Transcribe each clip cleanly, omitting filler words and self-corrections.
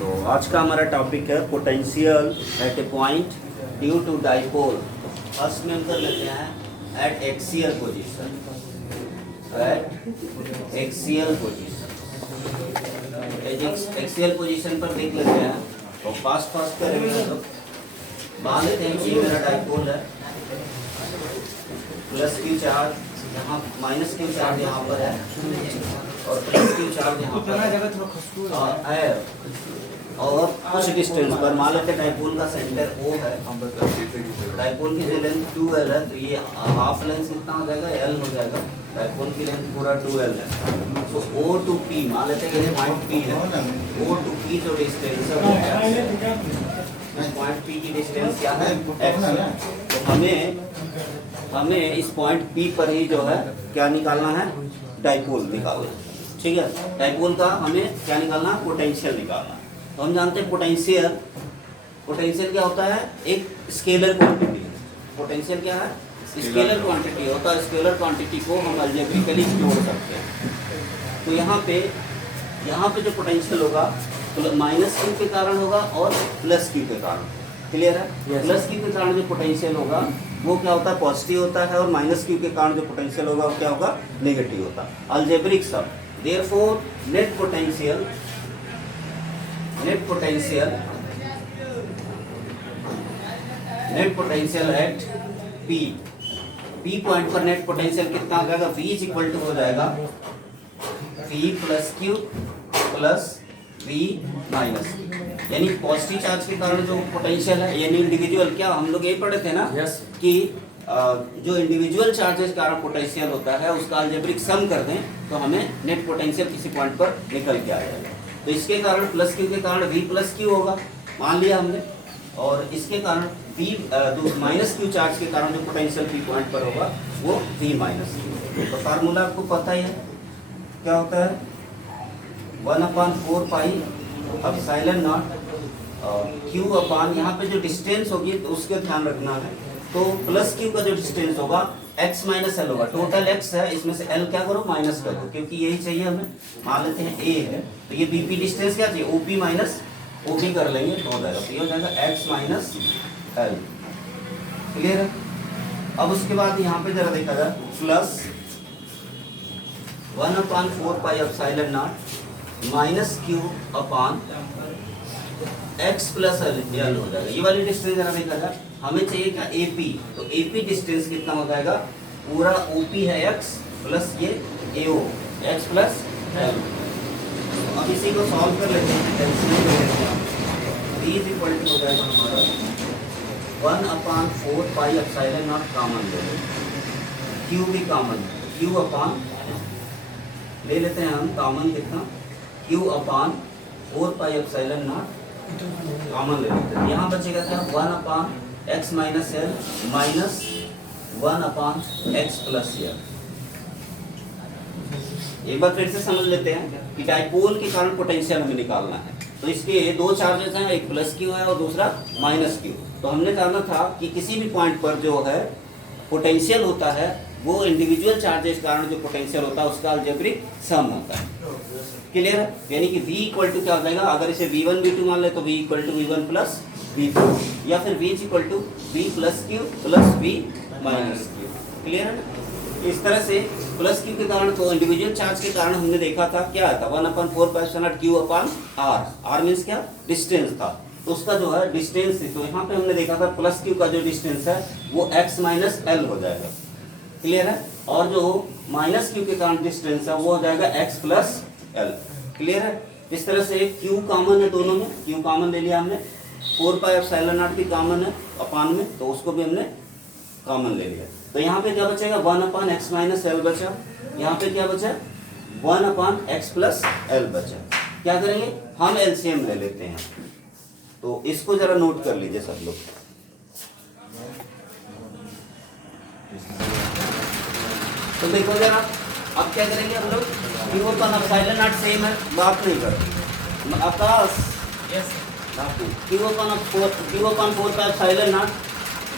तो आज का हमारा टॉपिक है potential at a point due to dipole. First में हम कर लेते हैं at axial position. At axial position, axial position पर देख लेते हैं। तो फास्ट करेंगे तो मान लेते हैं कि मेरा डाइपोल है, प्लस क्यू चार्ज यहाँ, माइनस क्यू चार्ज यहाँ पर है और प्लस क्यू चार्ज यहाँ पर है और कुछ डिस्टेंस पर मान लेते हैं डाइपोल का सेंटर O है। डाइपोल की जो लेंथ 2L है, तो ये हाफ लेंथ कितना हो जाएगा, L हो जाएगा। डाइपोल की लेंथ पूरा 2L है। तो O to P मान लेते हैं ये पॉइंट P है। O to P जो डिस्टेंस है वो है, पॉइंट P की डिस्टेंस क्या है, X है। तो हमें इस पॉइंट P पर ही जो है क्या निकालना है, डाइपोल निकालना है। ठीक है, डाइपोल का हमें क्या निकालना है, पोटेंशियल निकालना है। तो हम जानते हैं पोटेंशियल क्या होता है, एक स्केलर क्वांटिटी है। पोटेंशियल क्या है, स्केलर क्वांटिटी होता है। स्केलर क्वांटिटी को हम अलजेब्रिकली जोड़ सकते हैं। तो यहाँ पे जो पोटेंशियल होगा तो माइनस क्यू के कारण होगा और प्लस क्यू के कारण। क्लियर है? प्लस क्यू के कारण जो पोटेंशियल होगा वो क्या होता है, पॉजिटिव होता है, और माइनस क्यू के कारण जो पोटेंशियल होगा वो क्या होगा, नेगेटिव होता है। अलजेब्रिक सब, therefore net potential at P point पर नेट पोटेंशियल कितना हो जाएगा, V इज इक्वल टू हो जाएगा V plus q plus V minus, यानी पॉजिटिव चार्ज के कारण जो पोटेंशियल है, यानी इंडिविजुअल, क्या हम लोग ये पढ़े थे ना कि जो इंडिविजुअल चार्जेस के कारण पोटेंशियल होता है उसका अलजेब्रिक सम कर दें तो हमें नेट पोटेंशियल किसी पॉइंट पर निकल के आ जाएगा। तो इसके कारण प्लस क्यू के कारण V प्लस क्यू होगा, मान लिया हमने, और इसके कारण V माइनस क्यू चार्ज के कारण जो पोटेंशियल P पॉइंट पर होगा वो V माइनस क्यू। तो फार्मूला आपको पता ही है क्या होता है, 1/4 पाई एप्सिलॉन नॉट Q अपान, यहाँ पे जो डिस्टेंस होगी तो उसका ध्यान रखना है। तो प्लस Q का जो डिस्टेंस होगा x माइनस एल होगा। टोटल x है, इसमें से L क्या करो, माइनस कर दो, क्योंकि यही चाहिए हमें। मान लेते हैं A है, तो ये BP डिस्टेंस क्या चाहिए, OP माइनस OP कर लेंगे तो हो जाएगा। तो ये हो जाएगा x माइनस L। क्लियर है? अब उसके बाद यहाँ पे जरा देखा जाए, plus 1/4 pi epsilon not minus Q upon x plus L हो जाएगा। ये वाली डिस्टेंस जरा देखा जाए, हमें चाहिए क्या, AP। तो AP डिस्टेंस कितना हो जाएगा, पूरा OP है x प्लस ये AO, x प्लस L। अब इसी को सॉल्व कर लेते हैं, V इज इक्वल टू हो जाएगा हमारा 1/4 पाई एप्सिलॉन नॉट, कॉमन ले लें, Q भी कॉमन, Q अपान ले लेते हैं हम कॉमन कितना, Q upon 4 pi epsilon not common ले लेते हैं। यहाँ बचेगा क्या, 1/x minus L minus 1/x plus L। एक बार फिर से समझ लेते हैं कि डाइपोल के कारण पोटेंशियल हमें निकालना है। तो इसके दो चार्जेस हैं, एक प्लस क्यू है और दूसरा माइनस क्यू। तो हमने जाना था कि किसी भी पॉइंट पर जो है पोटेंशियल होता है वो इंडिविजुअल चार्जेस के कारण जो पोटेंशियल होता है उसका अलजेब्रिक सम होता है। क्लियर है? यानी कि V इक्वल टू क्या हो जाएगा, अगर इसे V1 V2 मान ले तो V equal to V1 plus V2, या फिर V equal to V plus q plus V minus q. Clear है? इस तरह से प्लस क्यू के कारण, तो इंडिविजुअल चार्ज के कारण हमने देखा था क्या था, 1/4 pi epsilon not Q upon R means क्या, डिस्टेंस था। तो उसका जो है डिस्टेंस, तो यहाँ पे हमने देखा था प्लस क्यू का जो डिस्टेंस है वो x माइनस L हो जाएगा। क्लियर है? और जो माइनस क्यू के कारण डिस्टेंस है वो हो जाएगा x प्लस L। क्लियर है? इस तरह से Q कॉमन है दोनों में, Q कॉमन ले लिया हमने, 4 पाई एप्सिलॉन नॉट भी कॉमन है अपान में, तो उसको भी हमने कॉमन ले लिया। तो यहाँ पे क्या बचेगा, 1/x माइनस L बचा। यहाँ पे क्या बचा, 1/x प्लस L बचा। क्या करेंगे, हम LCM ले लेते हैं। तो इसको जरा नोट कर लीजिए सब लोग। तो देखो जरा, अब क्या करेंगे हम लोग, Q upon epsilon not same है, बात नहीं कर आकाश, Q अपान 4 का एप्सिलॉन नॉट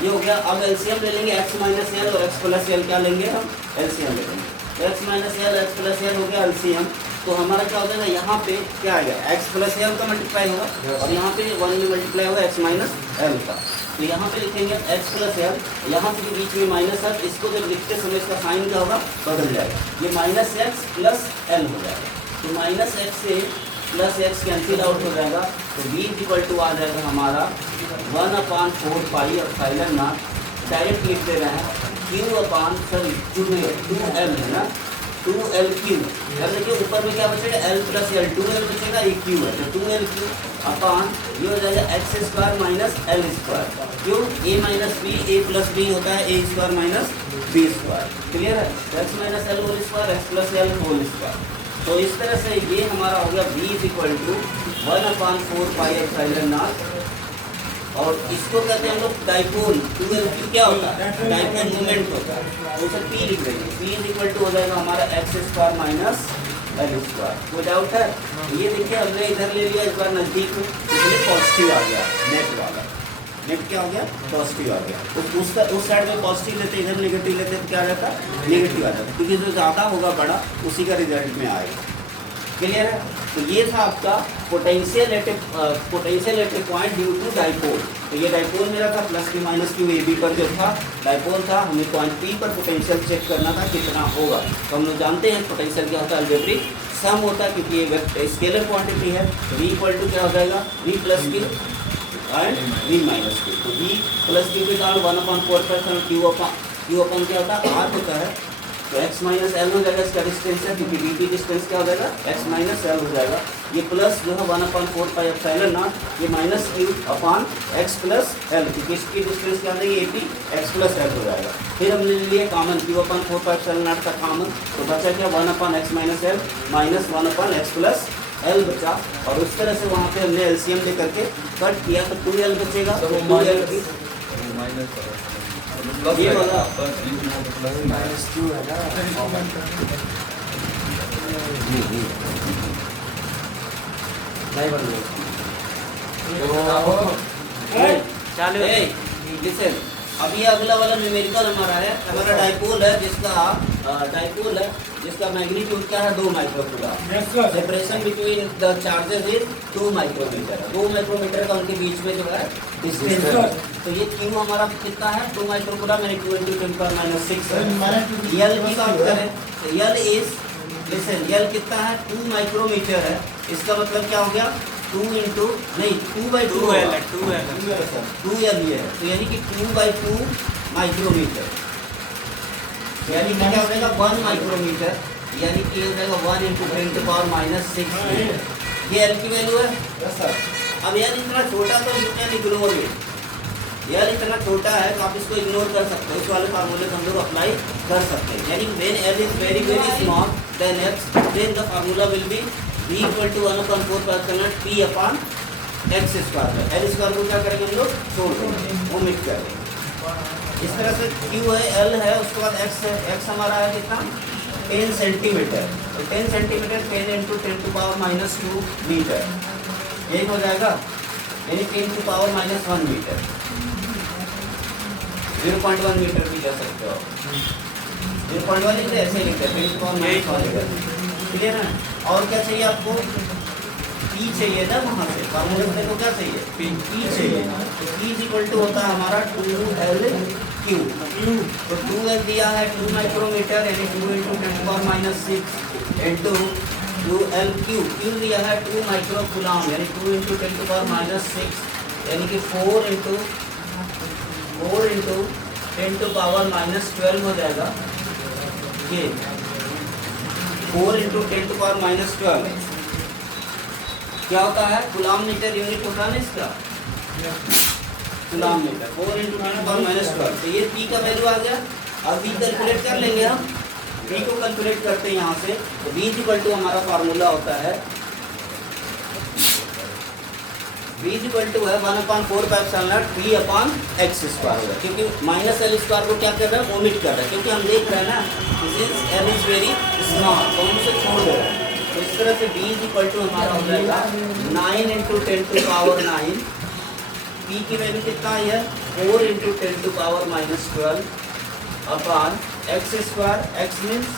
ये हो गया। अब एलसीएम ले लेंगे, x माइनस L और x प्लस L, क्या लेंगे हम, एलसीएम ले लेंगे। x minus L x plus L हो गया एलसीएम। तो हमारा क्या हो जाएगा, यहाँ पे क्या आएगा, x प्लस एल का मल्टीप्लाई होगा और यहाँ पे 1 में मल्टीप्लाई होगा x माइनस एल का। तो यहाँ पे लिखेंगे x प्लस एल, यहाँ पे बीच में माइनस है, इसको जब लिखते समय इसका साइन क्या होगा, बदल जाएगा, ये माइनस एक्स प्लस एल हो जाएगा। तो माइनस एक्स से प्लस एक्स कैंसिल आउट हो जाएगा, तो v इक्वल टू आ जाएगा हमारा 1/4 पाई एप्सिलॉन नॉट, डायरेक्ट लिख दे रहे हैं q अपान सॉरी 2l है ना, 2l क्यू। अब देखिए ऊपर में क्या बचेगा, l प्लस एल, 2l बचेगा, ये q है, तो 2l क्यू अपान ये हो जाएगा x square minus l square, क्यों, a minus b, a plus b होता है a square minus b square, clear है, x minus l whole square, x plus l whole square. तो इस तरह से ये हमारा हो गया v equal to 1/4 pi epsilon naught, और इसको कहते हैं हम लोग डाइपोल। 2l क्यू क्या होता है, डाइपोल मोमेंट होता है, तो उसे p लिख देंगे, p इक्वल टू हो जाएगा हमारा x square minus l square. कोई डाउट है, ये देखिए हमने इधर ले लिया, इस बार नजदीक में, इसलिए पॉजिटिव आ गया, नेट वाला, नेट क्या हो गया, पॉजिटिव आ गया। उस साइड में पॉजिटिव लेते, इधर नेगेटिव लेते तो क्या रहता, नेगेटिव आ जाता, क्योंकि जो ज़्यादा होगा बड़ा उसी का रिजल्ट में आएगा, क्लियर है। तो ये था आपका potential electric point due to dipole. तो ये डाइपोल मेरा था, plus q minus q A B पर जो था डाइपोल था, हमें पॉइंट पी पर पोटेंशियल चेक करना था कितना होगा। तो हम लोग जानते हैं पोटेंशियल क्या होता है, अलजेब्रिक सम होता है, क्योंकि ये स्केलर क्वांटिटी है। v इक्वल टू क्या हो जाएगा, v plus Q and v minus Q. तो v प्लस क्यू के कारण 1/4 क्यू अपन क्या होता है, r होता है, तो x माइनस एल हो जाएगा, इसका डिस्टेंस है, क्योंकि dt डिस्टेंस क्या हो जाएगा, x माइनस एल हो जाएगा। ये प्लस जो है 1/4 पाई एप्सिलॉन नॉट, ये माइनस क्यू अपान x प्लस एल, क्योंकि इसकी डिस्टेंस क्या हो जाएगी, AP x प्लस एल हो जाएगा। फिर हमने ले लिया common, q/4 pi epsilon not का कॉमन, तो बचा क्या 1/x minus L minus 1/x plus L बचा, और उस तरह से वहाँ पे हमने एलसीएम लेकर के कट किया, तो 2l बचेगा, तो 2l की ये वाला माइनस क्यू है ना, नहीं बन चालू है। लिसन, अब ये अगला वाला न्यूमेरिकल हमारा है, हमारा डाइपोल है, जिसका मैग्नीट्यूड क्या है, 2 microcoulomb. Separation between the charges is 2 micrometre. 2 micrometre का उनके बीच में जो है डिस्टेंस है। तो ये क्यू हमारा कितना है, 2 माइक्रोकूलम यानी 2 × 10⁻⁶ है। यल की बात करें तो यल इज, लिसन, यल कितना है, 2 माइक्रोमीटर है, इसका मतलब क्या हो गया, 2 2/2 2 यल ये है, तो यानी कि 2/2 माइक्रोमीटर, यानी कि क्या हो जाएगा 1 माइक्रोमीटर, यानी कि हो जाएगा 1 × 10⁻⁶ ये एल की वैल्यू है। अब यार इतना छोटा तो यू कैन इग्नोर इट, यार इतना छोटा है तो आप इसको इग्नोर कर सकते हो, इस वाले फार्मूले को हम लोग अप्लाई कर सकते हैं, यानी when L is very very small than x, then the formula will be v equal to 1/4 pi epsilon naught p upon x square. L square को क्या करेंगे हम लोग, छोड़ देंगे, ओमिट करेंगे। इस तरह से q है, l है, उसके बाद x है, x हमारा है कितना, 10 सेंटीमीटर, तो 10 सेंटीमीटर 10 × 10⁻² मीटर, एक हो जाएगा, यानी 10⁻⁻1 मीटर, 0.1 मीटर भी कह सकते हो, 0.1 लिखते ऐसे लिखते हैं, 10⁻⁻1 मीटर, क्लियर है। और क्या चाहिए आपको, P चाहिए ना, वहाँ से फार्मूले में देखो क्या चाहिए, P चाहिए, तो P इक्वल टू होता है हमारा 2l क्यू, तो 2l दिया है 2 माइक्रोमीटर यानी 2 × 10⁻⁶ इंटू 2l क्यू दिया है 2 माइक्रोकूलम यानी 2 × 10⁻⁶ यानी कि 4 × 10⁻12 हो जाएगा, ये 4 × 10⁻12 क्या होता है, कूलम मीटर यूनिट होता है ना इसका, कूलम मीटर 4 × 10⁻12, तो ये P का वैल्यू आ गया। अब V कैलकुलेट कर लेंगे हम, V को कैलकुलेट करते हैं यहाँ से, तो V इक्वल टू हमारा फार्मूला होता है, V इक्वल टू है 1/4 pi epsilon naught P upon x square होगा, क्योंकि माइनस एल स्क्वायर को क्या कर रहे हैं, ओमिट कर रहे हैं, क्योंकि हम देख रहे हैं ना since L is very small तो हम उसे छोड़ दे रहे हैं। तो इस तरह से V इक्वल टू हमारा हो जाएगा 9 × 10⁻9, P की वैल्यू कितना है, 4 × 10⁻12 upon x square, x means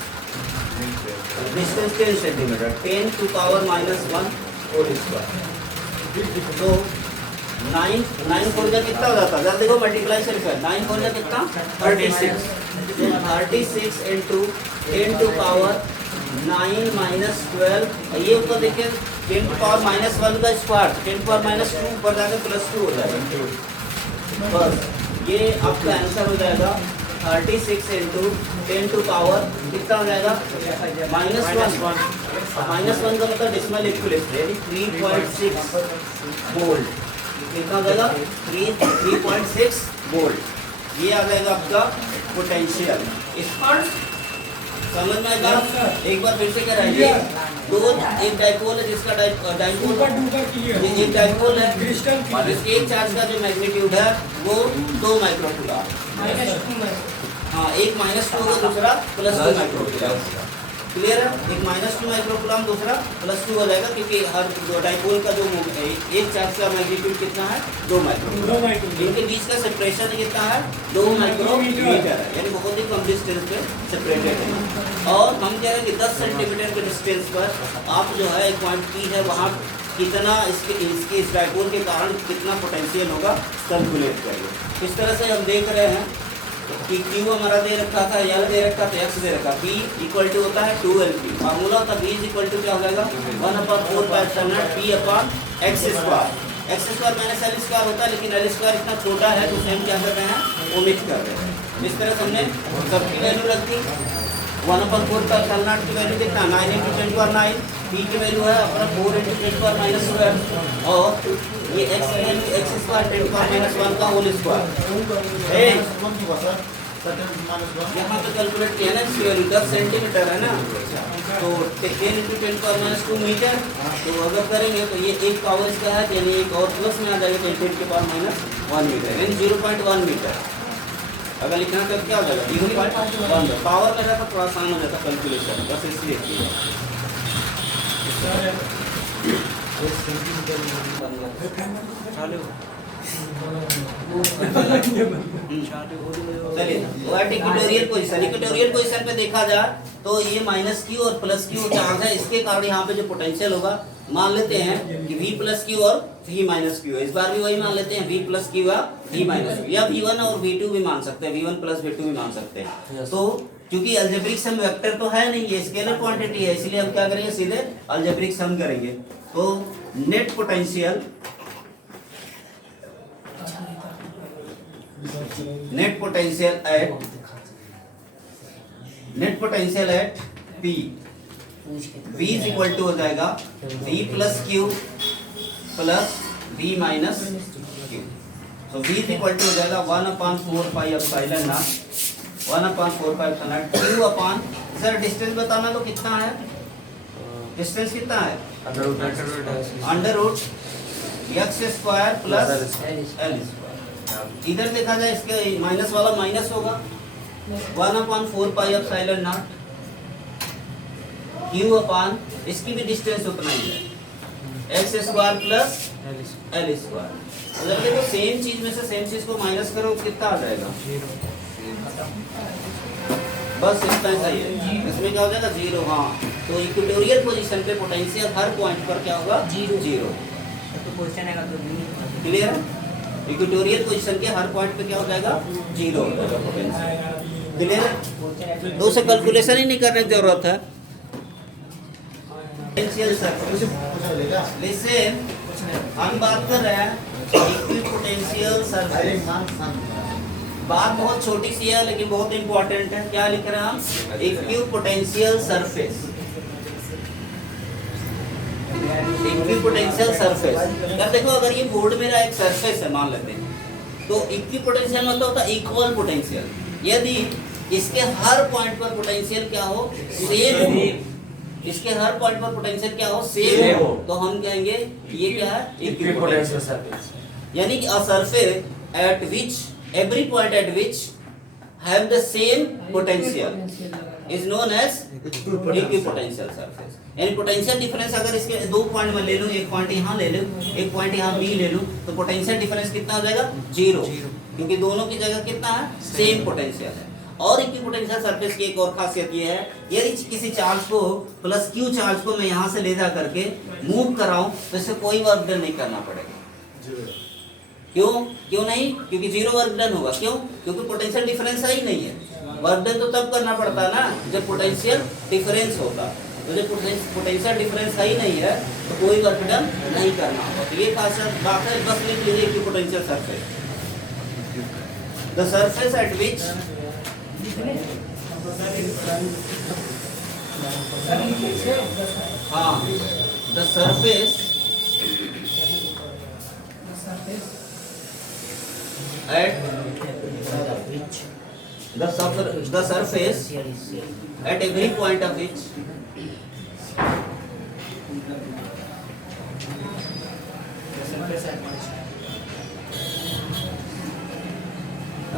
distance 10 centimetre, 10 to power -1 whole square. तो 9 फोर जा कितना हो जाता है, जरा देखो मल्टीप्लाई से 9 फोर जा कितना 36, तो 36 इंटू 10 टू पावर 9 -12, ये ऊपर देखिए 10 टू पावर -1 का स्क्वायर, 10 टू पावर -2 ऊपर जाकर +2 हो जाएगा। बस ये आपका आंसर हो जाएगा 36 इंटू 10 टू पावर कितना हो जाएगा -1, -1 का मतलब डेसिमल इक्विवेलेंट यानी 3.6 वोल्ट, कितना हो जाएगा 3.6 वोल्ट। ये आ जाएगा आपका पोटेंशियल। इस पर समझ में आएगा। एक बार फिर से क्या रहेंगे, एक डाइपोल है जिसका डाइपोल ये एक डाइपोल है, जिसके एक चार्ज का जो मैग्नीट्यूड है वो 2 माइक्रोकूलम, हाँ एक -2 होगा, दूसरा +2 माइक्रोकूलम। क्लियर है, एक -2 माइक्रोकूलम, दूसरा +2 हो जाएगा, क्योंकि हर डाइपोल का जो एक चार्ज का मैग्नीट्यूड कितना है 2 माइक्रोकूलम, इनके बीच का सेपरेशन कितना है 2 माइक्रोमीटर है, यानी बहुत ही कम डिस्टेंस पे सेपरेटेड है। और हम कह रहे हैं कि 10 सेंटीमीटर के डिस्टेंस पर आप जो है एक पॉइंट पी है वहाँ कितना इसके इस डाइपोल के कारण कितना पोटेंशियल होगा कैलकुलेट करिए। इस तरह से हम देख रहे हैं कि Q हमारा दे रखा था, L दे रखा था, X दे रखा, P इक्वल टू होता है 2LP, फार्मूला होता है B इक्वल टू क्या हो जाएगा 1/4 P upon x square, x square minus L square होता है, लेकिन L स्क्वायर इतना छोटा है तो हम क्या कर रहे हैं ओमिट कर रहे हैं। इस तरह से हमने सबकी वैल्यू रख दी, 1/4 की वैल्यू कितना 9 × 10⁻⁹, P की वैल्यू है अपना 4 × 10⁻², और ये x की वैल्यू x स्क्वायर 10⁻1 का होल स्क्वायर। यहाँ पे कैलकुलेट किया ना इसकी वैल्यू 10 सेंटीमीटर है ना, तो 10 × 10⁻² मीटर, तो अगर करेंगे तो ये एक पावर इसका है, यानी एक और प्लस में आ जाएगा 10⁻1 मीटर, यानी 0.1 मीटर। अगर लिखना तो क्या हो जाएगा 0.1, पावर में रहता थोड़ा आसान हो जाता कैलकुलेशन, बस इसलिए चलिए इक्वेटोरियल पोजीशन, इक्वेटोरियल पोजीशन पे देखा जाए तो ये -Q और +Q चार्ज है, इसके कारण यहाँ पे जो पोटेंशियल होगा मान लेते हैं कि V+Q और V-Q, इस बार भी वही मान लेते हैं V+Q या V-Q, या V1 और V2 भी मान सकते हैं, V1 + V2 भी मान सकते हैं। तो क्योंकि अलजेब्रिक सम वेक्टर तो है नहीं, ये स्केलर क्वांटिटी है, इसलिए हम क्या करेंगे सीधे अलजेब्रिक सम करेंगे। तो net potential at P V equal to हो जाएगा V+Q प्लस V-Q, तो V इक्वल टू हो जाएगा 1/4 pi epsilon not, 1/4 pi epsilon not Q upon, sir distance बताना तो कितना है, डिस्टेंस कितना है √x² प्लस L स्क्वायर। इधर देखा जाए इसके माइनस वाला माइनस होगा, 1/4 pi epsilon not Q upon, इसकी भी डिस्टेंस उतना ही है x² प्लस L स्क्वायर। अगर देखो सेम चीज में से सेम चीज को माइनस करो कितना आ जाएगा, बस इतना ही है, इसमें क्या हो जाएगा 0। हाँ, तो इक्वेटोरियल पोजीशन पे पोटेंशियल हर पॉइंट पर क्या होगा 0। तो क्वेश्चन आएगा तो क्लियर है, इक्वेटोरियल पोजीशन के हर पॉइंट पे क्या हो जाएगा 0 हो जाएगा पोटेंशियल। क्लियर है, तो उसे कैलकुलेशन ही नहीं करने की जरूरत है। पोटेंशियल सरफेस, लिसन हम बात कर रहे हैं इक्विपोटेंशियल सरफेस, बात बहुत छोटी सी है लेकिन बहुत इंपॉर्टेंट है। क्या लिख रहे हैं हम, इक्विपोटेंशियल सरफेस, इक्विपोटेंशियल सरफेस। अब देखो अगर ये बोर्ड मेरा एक सरफेस है मान लेते हैं, तो इक्विपोटेंशियल मतलब होता है इक्वल पोटेंशियल, यदि इसके हर पॉइंट पर पोटेंशियल क्या हो सेम हो, इसके हर पॉइंट पर पोटेंशियल क्या हो सेम हो, तो हम कहेंगे ये क्या है इक्विपोटेंशियल सरफेस। यानी कि a surface at which every point at which have the same potential is known as equipotential surface। यानी पोटेंशियल डिफरेंस अगर इसके दो पॉइंट में ले लूं, एक पॉइंट यहाँ ले लूं, एक पॉइंट यहाँ B ले लूं, तो पोटेंशियल डिफरेंस कितना हो जाएगा 0, क्योंकि दोनों की जगह कितना है सेम पोटेंशियल है। और इक्विपोटेंशियल सरफेस की एक और खासियत ये है, यदि किसी चार्ज को प्लस क्यू चार्ज को मैं यहाँ से ले जा करके मूव कराऊं तो इससे कोई वर्क डन नहीं करना पड़ेगा। क्यों? क्यों नहीं? क्योंकि जीरो वर्क डन होगा। क्यों? क्योंकि पोटेंशियल डिफरेंस ही नहीं है। वर्क डन तो तब करना पड़ता ना जब पोटेंशियल डिफरेंस होता, तो जब पोटेंशियल डिफरेंस ही नहीं है तो कोई वर्क डन नहीं करना होगा। तो ये खासियत बात है, बस लिख लीजिए कि potential surface, the surface at which हाँ the surface at the surface at every point of which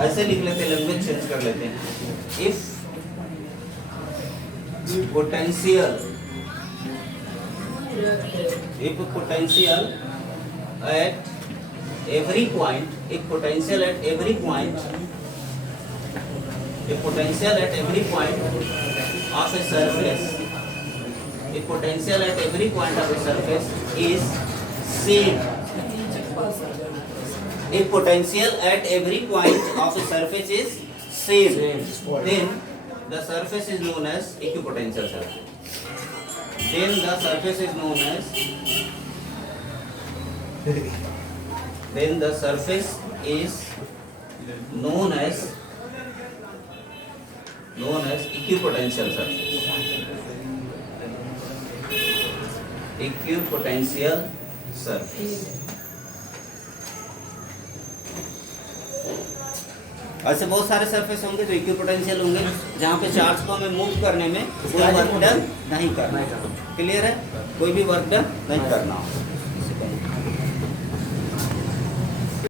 ऐसे लिख लेते, लैंग्वेज चेंज कर लेते हैं। If potential at every point, if potential at every point of a surface, if potential at every point of a surface is same, if potential at every point of a surface is same, then the surface is known as equipotential surface. Then the surface is known as equipotential surface. Equipotential surface. ऐसे बहुत सारे surface होंगे जो equipotential होंगे, जहाँ पे charge को हमें मूव करने में कोई वर्क डन नहीं करना है। क्लियर है? कोई भी वर्क डन नहीं करना हो।